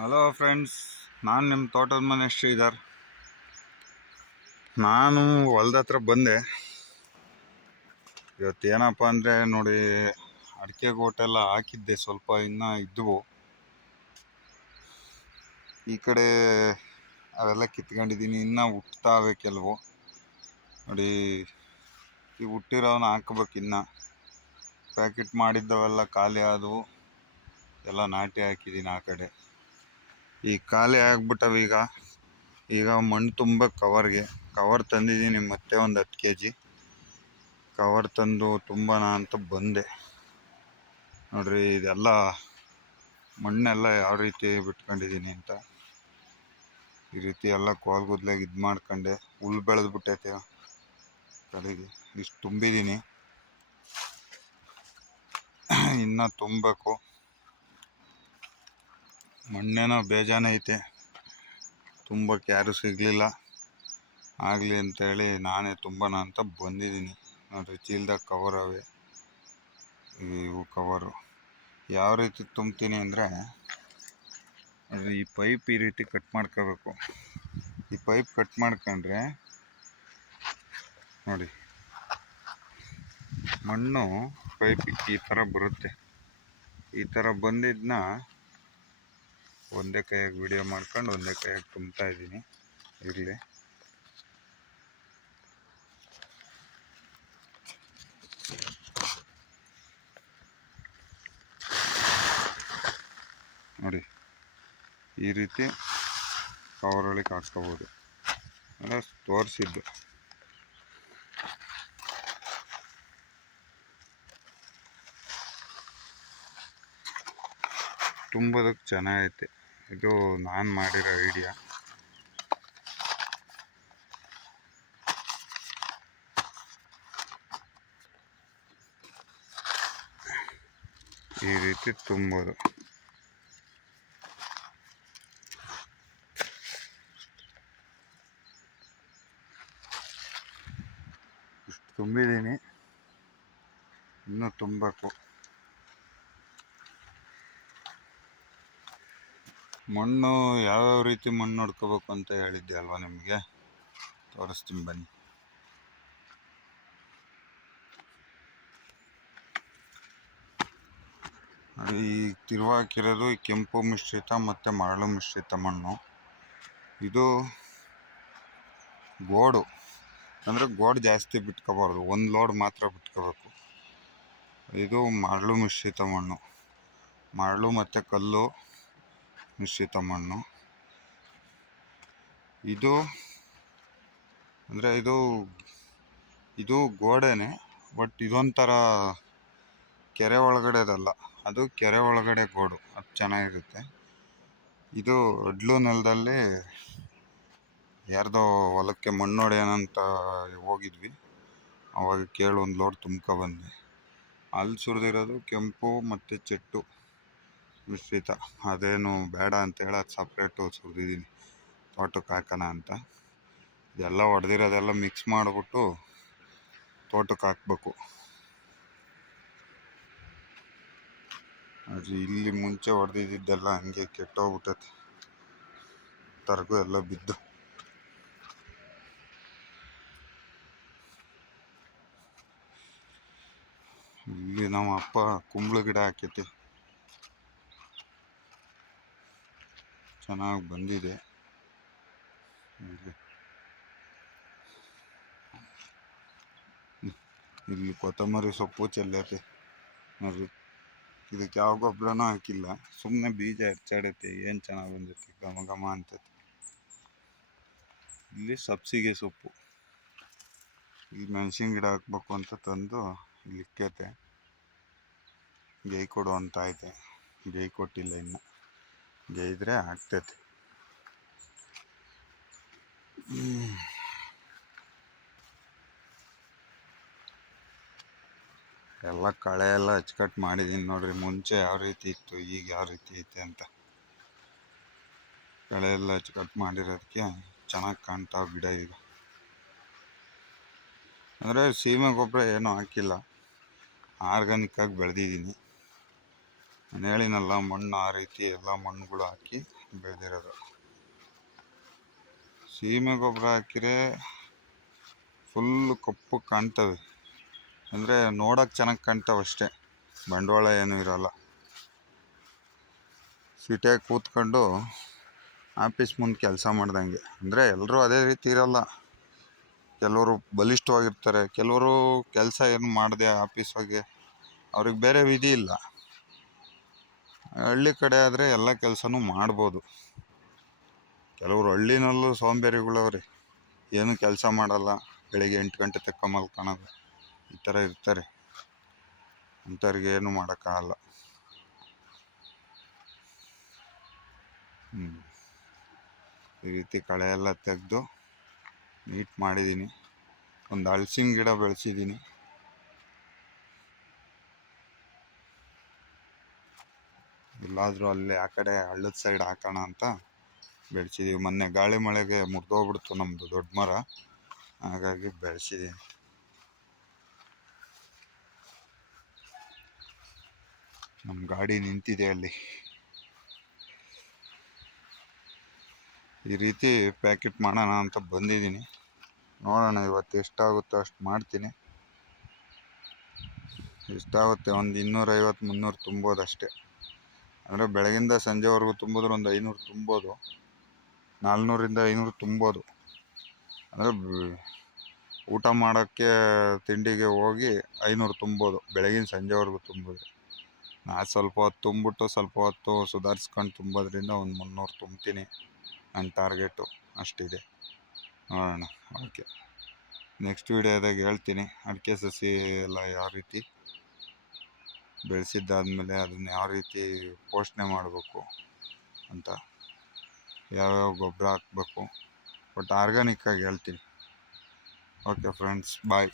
Hello friends, ನಾನು ನಿಮ್ಮ ತೋಟದ ಮನೆ ಶ್ರೀಧರ್. ನಾನು ಹೊಲ್ದ ಹತ್ರ ಬಂದೆ. ಇವತ್ತೇನಪ್ಪ ಅಂದರೆ ನೋಡಿ, ಅಡಿಕೆ ಗೋಟೆಲ್ಲ ಹಾಕಿದ್ದೆ, ಸ್ವಲ್ಪ ಇನ್ನೂ ಇದ್ದವು. ಈ ಕಡೆ ಅವೆಲ್ಲ ಕಿತ್ಕೊಂಡಿದ್ದೀನಿ, ಇನ್ನೂ ಹುಟ್ತಾವೆ ಕೆಲವು. ನೋಡಿ, ಈ ಹುಟ್ಟಿರೋನ ಹಾಕ್ಬೇಕು. ಇನ್ನು ಪ್ಯಾಕೆಟ್ ಮಾಡಿದ್ದವೆಲ್ಲ ಖಾಲಿ ಆದವು, ಎಲ್ಲ ನಾಟಿ ಹಾಕಿದ್ದೀನಿ. ಆ ಕಡೆ ಈ ಖಾಲಿ ಆಗ್ಬಿಟ್ಟವ. ಈಗ ಮಣ್ಣು ತುಂಬ ಕವರ್ ತಂದಿದ್ದೀನಿ. ಮತ್ತೆ ಒಂದು 10 kg ಕವರ್ ತಂದು ತುಂಬೋಣ ಅಂತ ಬಂದೆ. ನೋಡ್ರಿ, ಇದೆಲ್ಲ ಮಣ್ಣೆಲ್ಲ ಯಾವ ರೀತಿ ಬಿಟ್ಕೊಂಡಿದ್ದೀನಿ ಅಂತ. ಈ ರೀತಿ ಎಲ್ಲ ಕೋಲ್ಗುದ್ಲಾಗ ಇದು ಮಾಡ್ಕೊಂಡೆ. ಹುಲ್ಲು ಬೆಳೆದ್ಬಿಟ್ಟೈತೆ ಕಡೆಗೆ. ಇಷ್ಟು ತುಂಬಿದ್ದೀನಿ, ಇನ್ನೂ ತುಂಬಬೇಕು. ಮಣ್ಣೇನೋ ಬೇಜಾನೈತೆ, ತುಂಬಕ್ಕೆ ಯಾರೂ ಸಿಗಲಿಲ್ಲ. ಆಗಲಿ ಅಂತೇಳಿ ನಾನೇ ತುಂಬೋಣ ಅಂತ ಬಂದಿದ್ದೀನಿ. ನೋಡಿರಿ, ಚೀಲದಾಗ ಕವರ್ ಅವೆ. ಇವು ಕವರು ಯಾವ ರೀತಿ ತುಂಬ್ತೀನಿ ಅಂದರೆ, ಈ ಪೈಪ್ ಈ ರೀತಿ ಕಟ್ ಮಾಡ್ಕೋಬೇಕು. ಈ ಪೈಪ್ ಕಟ್ ಮಾಡ್ಕೊಂಡ್ರೆ ನೋಡಿ, ಮಣ್ಣು ಪೈಪ್ ಈ ಥರ ಬರುತ್ತೆ. ಈ ಥರ ಬಂದಿದ್ದನ್ನ ಒಂದೇ ಕೈಯಾಗಿ ವಿಡಿಯೋ ಮಾಡ್ಕೊಂಡು ಒಂದೇ ಕೈಯಾಗಿ ತುಂಬ್ತಾ ಇದ್ದೀನಿ. ಇರಲಿ, ನೋಡಿ, ಈ ರೀತಿ ಕವರೊಳಗೆ ಹಾಕ್ಕೋಬೋದು. ಅಂದರೆ ತೋರಿಸಿದ್ದು. ತುಂಬೋದಕ್ಕೆ ಚೆನ್ನಾಗೈತೆ. ಇದು ನಾನು ಮಾಡಿರೋ ಐಡಿಯಾ. ಈ ರೀತಿ ತುಂಬೋದು. ಇಷ್ಟು ತುಂಬಿದ್ದೀನಿ, ಇನ್ನೂ ತುಂಬಬೇಕು. ಮಣ್ಣು ಯಾವ್ಯಾವ ರೀತಿ ಮಣ್ಣು ನೋಡ್ಕೋಬೇಕು ಅಂತ ಹೇಳಿದ್ದೆ ಅಲ್ವಾ ನಿಮಗೆ, ತೋರಿಸ್ತೀನಿ ಬನ್ನಿ. ಈ ತಿರುವಾಕಿರೋದು ಈ ಕೆಂಪು ಮಿಶ್ರಿತ ಮತ್ತು ಮರಳು ಮಿಶ್ರಿತ ಮಣ್ಣು. ಇದು ಗೋಡು, ಅಂದರೆ ಗೋಡು ಜಾಸ್ತಿ ಬಿಟ್ಕೋಬಾರ್ದು, ಒಂದು ಲೋಡ್ ಮಾತ್ರ ಬಿಟ್ಕೋಬೇಕು. ಇದು ಮರಳು ಮಿಶ್ರಿತ ಮಣ್ಣು, ಮರಳು ಮತ್ತು ಕಲ್ಲು ಮಿಶ್ರಿತ ಮಣ್ಣು. ಇದು ಅಂದರೆ ಇದು ಗೋಡೆನೇ, ಬಟ್ ಇದೊಂಥರ ಕೆರೆ ಒಳಗಡೆದಲ್ಲ, ಅದು ಕೆರೆ ಒಳಗಡೆ ಗೋಡು, ಅದು ಚೆನ್ನಾಗಿರುತ್ತೆ. ಇದು ಅಡ್ಲು ನೆಲದಲ್ಲಿ ಯಾರ್ದೋ ಹೊಲಕ್ಕೆ ಮಣ್ಣು ಹೊಡೆಯೋಣಂತ ಹೋಗಿದ್ವಿ. ಅವಾಗ ಕೇಳಿ ಒಂದು ಲೋಡ್ ತುಂಬ್ಕೊಬಂದೆ. ಅಲ್ಲಿ ಸುರಿದಿರೋದು ಕೆಂಪು ಮತ್ತು ಚೆಟ್ಟು ಮಿಶ್ರಿತ. ಅದೇನು ಬೇಡ ಅಂತೇಳಿ ಅದು ಸಪ್ರೇಟು ಸುರಿದಿದ್ದೀನಿ, ತೋಟಕ್ಕೆ ಹಾಕೋಣ ಅಂತ. ಇದೆಲ್ಲ ಹೊಡೆದಿರೋದೆಲ್ಲ ಮಿಕ್ಸ್ ಮಾಡಿಬಿಟ್ಟು ತೋಟಕ್ಕೆ ಹಾಕ್ಬೇಕು. ಅದು ಇಲ್ಲಿ ಮುಂಚೆ ಹೊಡೆದಿದ್ದೆಲ್ಲ ಹಂಗೆ ಕೆಟ್ಟೋಗ್ಬಿಟ್ಟೈತೆ, ತರಗು ಎಲ್ಲ ಬಿದ್ದು. ಇಲ್ಲಿ ನಮ್ಮ ಅಪ್ಪ ಕುಂಬಳ ಗಿಡ ಹಾಕೈತಿ, ಚೆನ್ನಾಗಿ ಬಂದಿದೆ. ಇಲ್ಲಿ ಕೊತ್ತಂಬರಿ ಸೊಪ್ಪು ಚೆಲ್ಲೈತೆ ನೋಡ್ರಿ. ಇದಕ್ಕೆ ಯಾವ ಗೊಬ್ಬರನೂ ಹಾಕಿಲ್ಲ, ಸುಮ್ಮನೆ ಬೀಜ ಹೆಚ್ಚಾಡೈತೆ. ಏನು ಚೆನ್ನಾಗಿ ಬಂದೈತಿ, ಘಮ ಘಮ ಅಂತೈತಿ. ಇಲ್ಲಿ ಸಬ್ಸಿಗೆ ಸೊಪ್ಪು, ಇಲ್ಲಿ ಮೆಣಸಿನ ಗಿಡ ಹಾಕ್ಬೇಕು ಅಂತ ತಂದು ಇಲ್ಲಿ ಇಕ್ಕೈತೆ. ಗೈ ಕೊಡು ಅಂತ ಐತೆ, ಗೈ ಕೊಟ್ಟಿಲ್ಲ ಇನ್ನು, ಗೈದ್ರೆ ಆಗ್ತೈತೆ. ಎಲ್ಲ ಕಳೆ ಎಲ್ಲ ಅಚ್ಚುಕಟ್ಟು ಮಾಡಿದ್ದೀನಿ ನೋಡ್ರಿ. ಮುಂಚೆ ಯಾವ ರೀತಿ ಇತ್ತು, ಈಗ ಯಾವ ರೀತಿ ಐತೆ ಅಂತ. ಕಳೆ ಎಲ್ಲ ಅಚ್ಚುಕಟ್ಟು ಮಾಡಿರೋದಕ್ಕೆ ಚೆನ್ನಾಗಿ ಕಾಣ್ತಾವೆ ಗಿಡ. ಈಗ ಅಂದರೆ ಸೀಮೆ ಗೊಬ್ಬರ ಏನೂ ಹಾಕಿಲ್ಲ, ಆರ್ಗಾನಿಕ್ಕಾಗಿ ಬೆಳೆದಿದ್ದೀನಿ. ನಾನು ಹೇಳಿನಲ್ಲ, ಮಣ್ಣು ಆ ರೀತಿ ಎಲ್ಲ ಮಣ್ಣುಗಳು ಹಾಕಿ ಬೆಳೆದಿರೋದು. ಸೀಮೆ ಗೊಬ್ಬರ ಹಾಕಿದ್ರೆ ಫುಲ್ಲು ಕಪ್ಪು ಕಾಣ್ತವೆ, ಅಂದರೆ ನೋಡೋಕೆ ಚೆನ್ನಾಗಿ ಕಾಣ್ತವೆ ಅಷ್ಟೇ, ಬಂಡವಾಳ ಏನೂ ಇರೋಲ್ಲ. ಸಿಟಿಯಾಗಿ ಕೂತ್ಕೊಂಡು ಆಫೀಸ್ ಮುಂದೆ ಕೆಲಸ ಮಾಡ್ದಂಗೆ. ಅಂದರೆ ಎಲ್ಲರೂ ಅದೇ ರೀತಿ ಇರೋಲ್ಲ, ಕೆಲವರು ಬಲಿಷ್ಠವಾಗಿರ್ತಾರೆ, ಕೆಲವರು ಕೆಲಸ ಏನು ಮಾಡದೆ ಆಫೀಸ್ ಹೋಗಿ ಅವ್ರಿಗೆ ಬೇರೆ ವಿಧಿ ಇಲ್ಲ. ಹಳ್ಳಿ ಕಡೆ ಆದರೆ ಎಲ್ಲ ಕೆಲಸನೂ ಮಾಡ್ಬೋದು. ಕೆಲವರು ಹಳ್ಳಿನಲ್ಲೂ ಸೋಂಬೇರಿಗಳವ್ರಿ, ಏನೂ ಕೆಲಸ ಮಾಡಲ್ಲ, ಬೆಳಿಗ್ಗೆ 8 ಗಂಟೆ ತನಕ ಮಲ್ಕೊಳೋದು, ಈ ಥರ ಇರ್ತಾರೆ. ಅಂಥವ್ರಿಗೆ ಏನು ಮಾಡೋಕ್ಕಾಗಲ್ಲ. ಈ ರೀತಿ ಕಳೆ ಎಲ್ಲ ತೆಗೆದು ನೀಟ್ ಮಾಡಿದ್ದೀನಿ. ಒಂದು ಹಲಸಿನ ಗಿಡ ಬೆಳೆಸಿದ್ದೀನಿ. ಎಲ್ಲಾದರೂ ಅಲ್ಲಿ ಆ ಕಡೆ ಹಳ್ಳದ ಸೈಡ್ ಹಾಕೋಣ ಅಂತ ಬೆಳೆಸಿದ್ದೀವಿ. ಮೊನ್ನೆ ಗಾಳಿ ಮಳೆಗೆ ಮುರಿದೋಗ್ಬಿಡ್ತು ನಮ್ಮದು ದೊಡ್ಡ ಮರ, ಹಾಗಾಗಿ ಬೆಳೆಸಿದ್ದೀನಿ. ನಮ್ಮ ಗಾಡಿ ನಿಂತಿದೆ ಅಲ್ಲಿ. ಈ ರೀತಿ ಪ್ಯಾಕೆಟ್ ಮಾಡೋಣ ಅಂತ ಬಂದಿದ್ದೀನಿ. ನೋಡೋಣ ಇವತ್ತು ಎಷ್ಟಾಗುತ್ತೋ ಅಷ್ಟು ಮಾಡ್ತೀನಿ. ಎಷ್ಟಾಗುತ್ತೆ ಒಂದು 250-300 ತುಂಬೋದು ಅಷ್ಟೇ. ಅಂದರೆ ಬೆಳಗಿಂದ ಸಂಜೆವರೆಗೂ ತುಂಬಿದ್ರೆ ಒಂದು 500 ತುಂಬೋದು, 400-500 ತುಂಬೋದು. ಅಂದರೆ ಊಟ ಮಾಡೋಕ್ಕೆ ತಿಂಡಿಗೆ ಹೋಗಿ 500 ತುಂಬೋದು, ಬೆಳಗಿನ ಸಂಜೆವರೆಗೂ ತುಂಬಿದ್ರೆ. ನಾನು ಸ್ವಲ್ಪ ಹೊತ್ತು ತುಂಬಿಟ್ಟು ಸ್ವಲ್ಪ ಹೊತ್ತು ಸುಧಾರಿಸ್ಕೊಂಡು ತುಂಬೋದ್ರಿಂದ ಒಂದು 300 ತುಂಬ್ತೀನಿ. ನನ್ನ ಟಾರ್ಗೆಟು ಅಷ್ಟಿದೆ. ನೋಡೋಣ. ಓಕೆ, ನೆಕ್ಸ್ಟ್ ವೀಡಿಯೋದಾಗ ಹೇಳ್ತೀನಿ ಅಡಿಕೆ ಸಸಿ ಎಲ್ಲ ಯಾವ ರೀತಿ ಬೆಳೆಸಿದ್ದಾದಮೇಲೆ ಅದನ್ನು ಯಾವ ರೀತಿ ಪೋಷಣೆ ಮಾಡಬೇಕು ಅಂತ, ಯಾವ್ಯಾವ ಗೊಬ್ಬರ ಹಾಕಬೇಕು, ಬಟ್ ಆರ್ಗ್ಯಾನಿಕ್ಕಾಗಿ ಹೇಳ್ತೀನಿ. ಓಕೆ ಫ್ರೆಂಡ್ಸ್, ಬಾಯ್.